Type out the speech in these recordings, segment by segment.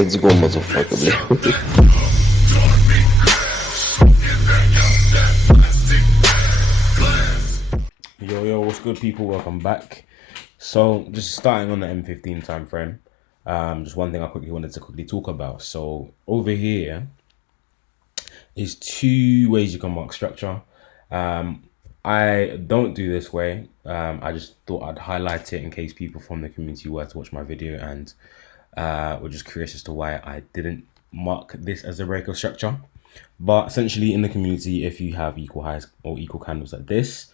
Let's go, motherfucker. Yo, what's good, people? Welcome back. So, just starting on the M15 time frame. Just one thing I wanted to quickly talk about. So, over here is two ways you can mark structure. I don't do this way. I just thought I'd highlight it in case people from the community were to watch my video and were just curious as to why I didn't mark this as a breaker structure. But essentially, in the community, if you have equal highs or equal candles like this,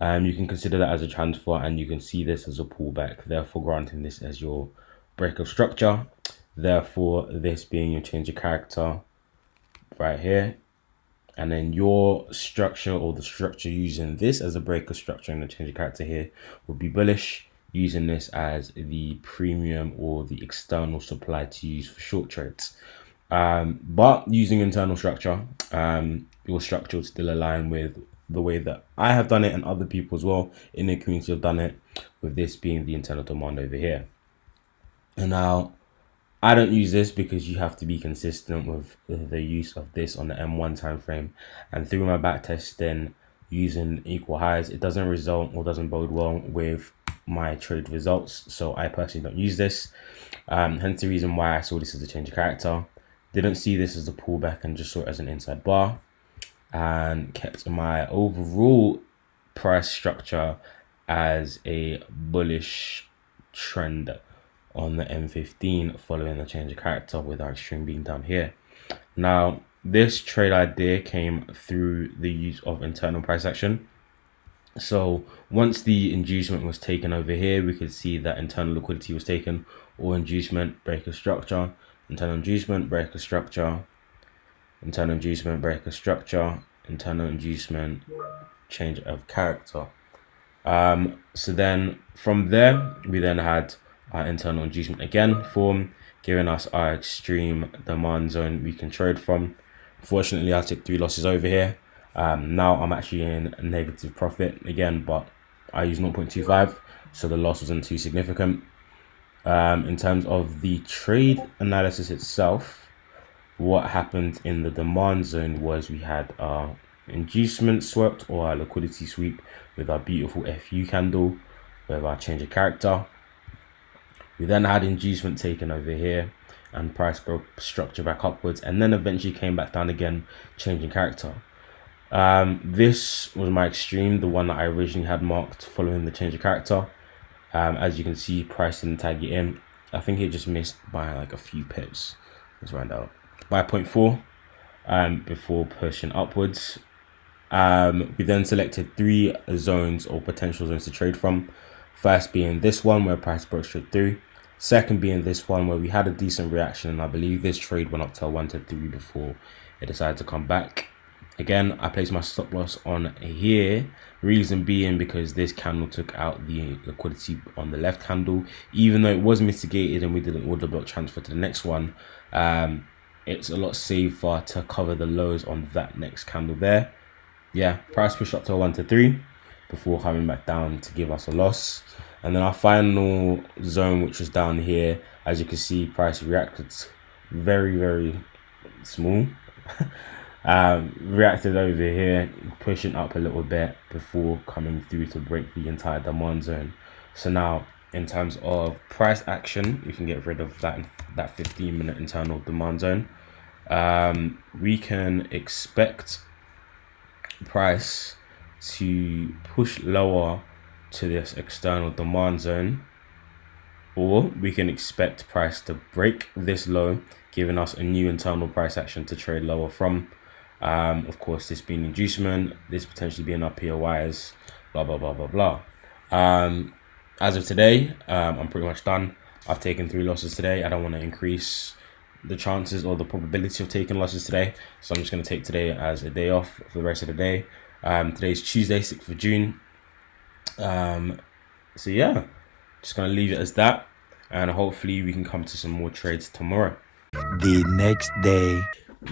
you can consider that as a transfer, and you can see this as a pullback, therefore granting this as your break of structure, therefore this being your change of character right here, and then your structure or the structure using this as a break of structure and the change of character here would be bullish, using this as the premium or the external supply to use for short trades. But using internal structure, your structure will still align with the way that I have done it and other people as well in the community have done it, with this being the internal demand over here. And now I don't use this because you have to be consistent with the use of this on the M1 time frame, and through my back testing using equal highs, it doesn't result or doesn't bode well with my trade results. So I personally don't use this. Hence the reason why I saw this as a change of character. Didn't see this as a pullback and just saw it as an inside bar, and kept my overall price structure as a bullish trend on the M15 following the change of character, with our extreme being down here. Now, this trade idea came through the use of internal price action. So once the inducement was taken over here, we could see that internal liquidity was taken, or inducement, break of structure, internal inducement, break of structure, internal inducement, break of structure, internal inducement, change of character. So then from there, we then had our internal inducement again form, giving us our extreme demand zone we can trade from. Fortunately, I took 3 losses over here. Now I'm actually in negative profit again, but I used 0.25, so the loss wasn't too significant. In terms of the trade analysis itself, what happened in the demand zone was we had our inducement swept, or our liquidity sweep, with our beautiful FU candle with our change of character. We then had inducement taken over here and price broke structure back upwards, and then eventually came back down again, changing character. This was my extreme, the one that I originally had marked following the change of character. As you can see, price didn't tag it in. I think it just missed by like a few pips. Let's round out by 0.4 before pushing upwards. We then selected 3 zones or potential zones to trade from. First being this one where price broke straight through. Second being this one where we had a decent reaction, and I believe this trade went up to 1 to 3 before it decided to come back. Again, I placed my stop loss on here, reason being because this candle took out the liquidity on the left candle. Even though it was mitigated and we did an order block transfer to the next one, it's a lot safer to cover the lows on that next candle there. Yeah, price pushed up to 1 to 3 before coming back down to give us a loss. And then our final zone, which was down here, as you can see, price reacted very, very small. Reacted over here, pushing up a little bit before coming through to break the entire demand zone. So now, in terms of price action, we can get rid of that 15-minute internal demand zone. We can expect price to push lower to this external demand zone, or we can expect price to break this low, giving us a new internal price action to trade lower from. Of course, this being inducement, this potentially being our POIs, blah blah blah blah blah. As of today, I'm pretty much done. I've taken 3 losses today. I don't want to increase the chances or the probability of taking losses today, so I'm just going to take today as a day off for the rest of the day. Today's Tuesday, 6th of June. So yeah, just going to leave it as that, and hopefully we can come to some more trades tomorrow. The next day.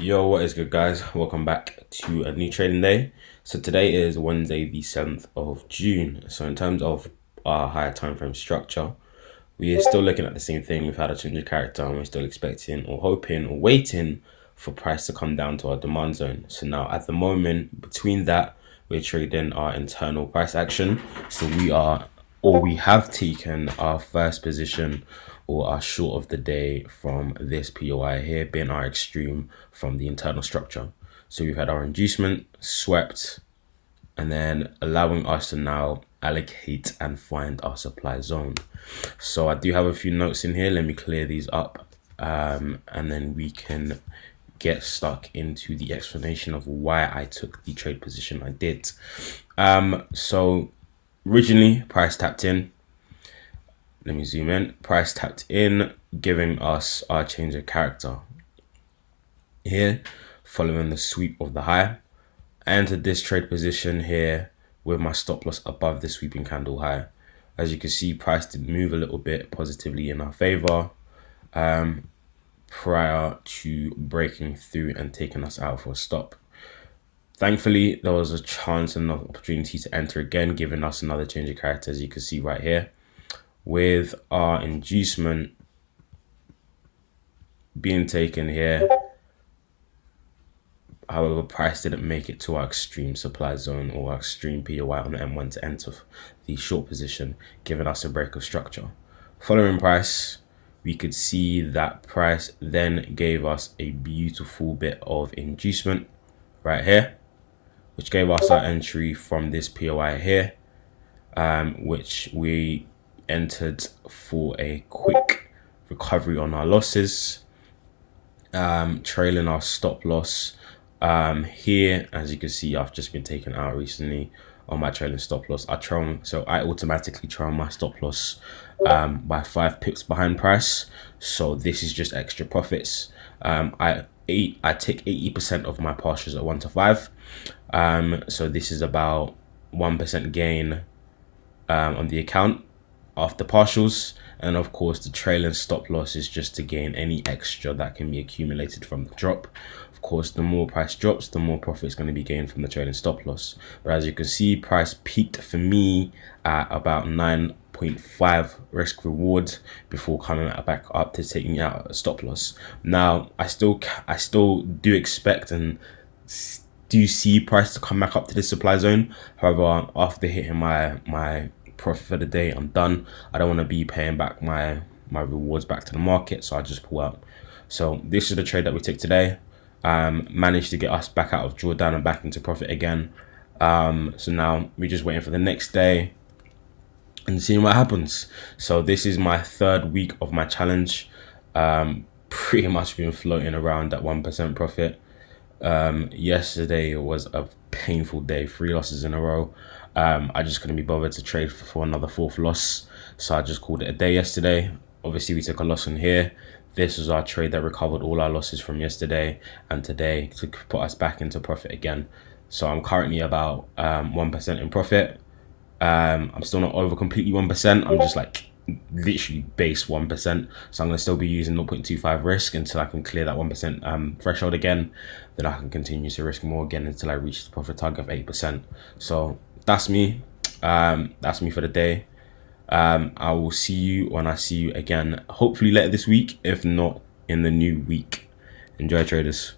Yo, what is good, guys? Welcome back to a new trading day. So today is Wednesday the 7th of June. So in terms of our higher time frame structure, we are still looking at the same thing. We've had a change of character and we're still expecting or hoping or waiting for price to come down to our demand zone. So now at the moment, between that, we're trading our internal price action. So we have taken our first position or our short of the day from this POI here, being our extreme from the internal structure. So we've had our inducement swept and then allowing us to now allocate and find our supply zone. So I do have a few notes in here. Let me clear these up and then we can get stuck into the explanation of why I took the trade position I did. So originally price tapped in. Let me zoom in. Price tapped in, giving us our change of character here, following the sweep of the high. I entered this trade position here with my stop loss above the sweeping candle high. As you can see, price did move a little bit positively in our favor prior to breaking through and taking us out for a stop. Thankfully, there was a chance and an opportunity to enter again, giving us another change of character, as you can see right here. With our inducement being taken here, however, price didn't make it to our extreme supply zone or our extreme POI on the M1 to enter the short position, giving us a break of structure. Following price, we could see that price then gave us a beautiful bit of inducement right here, which gave us our entry from this POI here, which we entered for a quick recovery on our losses, trailing our stop loss. Here, as you can see, I've just been taken out recently on my trailing stop loss. I automatically trail my stop loss by 5 pips behind price. So this is just extra profits. I take 80% of my partials at 1 to 5. So this is about 1% gain on the account after partials. And of course, the trailing stop loss is just to gain any extra that can be accumulated from the drop. Of course, the more price drops, the more profit is going to be gained from the trailing stop loss. But as you can see, price peaked for me at about 9.5 risk reward before coming back up to taking out a stop loss. Now, I still do expect and do see price to come back up to the supply zone. However, after hitting my profit for the day, I'm done. I don't want to be paying back my rewards back to the market, so I just pull out. So this is the trade that we took today. Managed to get us back out of drawdown and back into profit again. So now we're just waiting for the next day and seeing what happens. So this is my 3rd week of my challenge. Pretty much been floating around at 1% profit. Yesterday was a painful day, 3 losses in a row. I just couldn't be bothered to trade for another 4th loss, so I just called it a day yesterday. Obviously, we took a loss in here. This was our trade that recovered all our losses from yesterday and today to put us back into profit again. So I'm currently about 1% in profit. I'm still not over completely 1%. I'm just like literally base 1%. So I'm going to still be using 0.25 risk until I can clear that 1% threshold again. Then I can continue to risk more again until I reach the profit target of 8%. So that's me. That's me for the day. I will see you when I see you again, hopefully later this week, if not in the new week. Enjoy, traders.